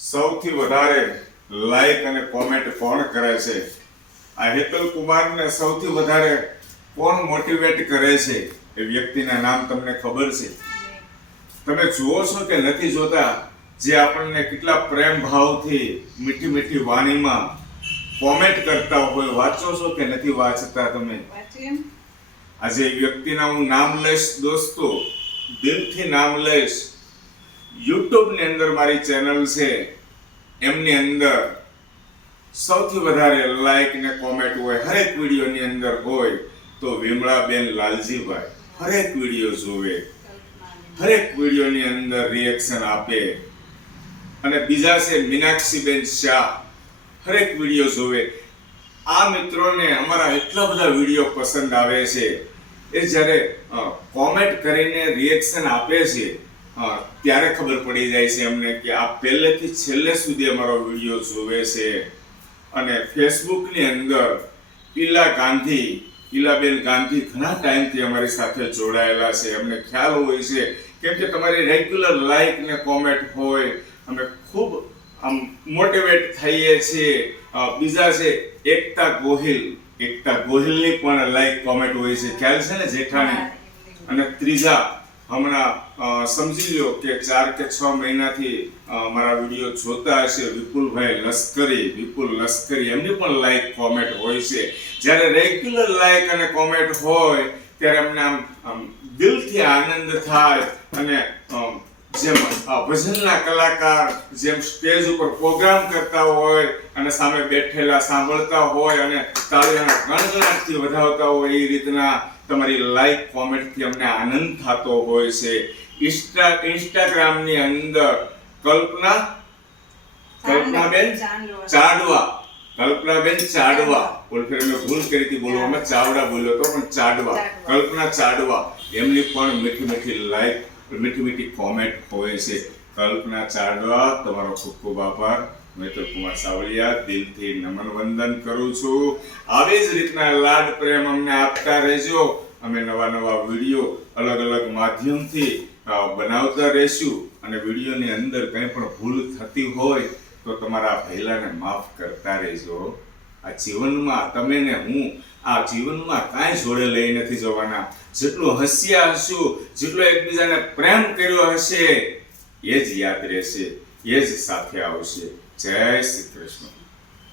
સૌથી વધારે લાઈક અને કોમેન્ટ કોણ કરે છે? આ હેતલ કુમારને સૌથી વધારે કોણ મોટિવેટ કરે છે? એ વ્યક્તિના નામ તમને ખબર છે? તમે જુઓ છો કે નથી જોતા? જે આપણને કેટલા પ્રેમ ભાવથી મીઠી મીઠી વાણીમાં કોમેન્ટ કરતા હોય, વાંચો છો કે નથી વાંચતા તમે? આજે વ્યક્તિના હું નામ લઈશ દોસ્તો, દિલથી નામ લઈશ. YouTube ની અંદર મારી ચેનલ છે, એમની અંદર સૌથી વધારે લાઈક ને કોમેન્ટ હોય, હરેક વિડીયોની અંદર હોય તો વિમળાબેન લાલજીભાઈ હરેક વિડીયો જોવે, હરેક વિડીયોની અંદર રિએક્શન આપે. અને બીજા છે મીનાક્ષીબેન શાહ, હરેક વિડીયો જોવે. આ મિત્રોને અમારા એટલા બધા વિડીયો પસંદ આવે છે, એ જ્યારે કોમેન્ટ કરીને રિએક્શન આપે છે ત્યારે ખબર પડી જાય છે એમને કે આ પહેલેથી છેલ્લે સુધી અમારો વિડીયો જોવે છે. અને ફેસબુકની અંદર ઈલાબેન ગાંધી ઘણા ટાઈમથી અમારી સાથે જોડાયેલા છે. અમને ખ્યાલ હોય છે કેમ કે તમારી રેગ્યુલર લાઈક ને કોમેન્ટ હોય, અમે ખૂબ મોટિવેટ થઈએ છીએ. બીજા છે એકતા ગોહિલની પણ લાઈક કોમેન્ટ હોય છે, ખ્યાલ છે ને જેઠાણી? અને ત્રીજા હમણાં સમજી લો કે 4 કે 6 મહિનાથી મારા વિડીયો જોતા હશે વિપુલ લશ્કરી, એમની પણ લાઈક કોમેન્ટ હોય છે. જ્યારે રેગ્યુલર લાઈક અને કોમેન્ટ હોય ત્યારે અમને આમ દિલથી આનંદ થાય. અને જેમ ભજનના કલાકાર જેમ સ્ટેજ ઉપર પ્રોગ્રામ કરતા હોય અને સામે બેઠેલા સાંભળતા હોય અને તાળીઓના ગણગણાટથી વધાવતા હોય, એ રીતના તમારી લાઈક કોમેન્ટથી અમને આનંદ થતો હોય છે. ઇન્સ્ટાગ્રામની અંદર કલ્પનાબેન ચાડવા, ઓલફેર મેં ભૂલ કરી હતી બોલવામાં, ચાવડા બોલ્યો તો પણ ચાડવા, કલ્પના ચાડવા, એમની પણ મીઠી મીઠી લાઈક, મીઠી મીઠી કોમેન્ટ હોય છે. કલ્પના ચાડવા, તમારો ખૂબ ખૂબ આભાર. હેતલ કુમાર સાવલિયા દિલથી નમન વંદન કરું છું. આવી જ રીતના લાડ પ્રેમ અમને આપતા રહેજો. અમે નવા વિડીયો અલગ અલગ માધ્યમથી બનાવતા રહીશું. અને વિડીયોની અંદર કંઈ પણ ભૂલ થતી હોય તો તમારા પહેલાને માફ કરતા રહેજો. આ જીવનમાં તમે ને હું આ જીવનમાં કાંઈ જોડે લઈ નથી જવાના. જેટલું હસ્યા હશું, જેટલો એકબીજાને પ્રેમ કર્યો હશે, એ જ યાદ રહેશે, એ જ સાથે આવશે. જય શ્રી કૃષ્ણ.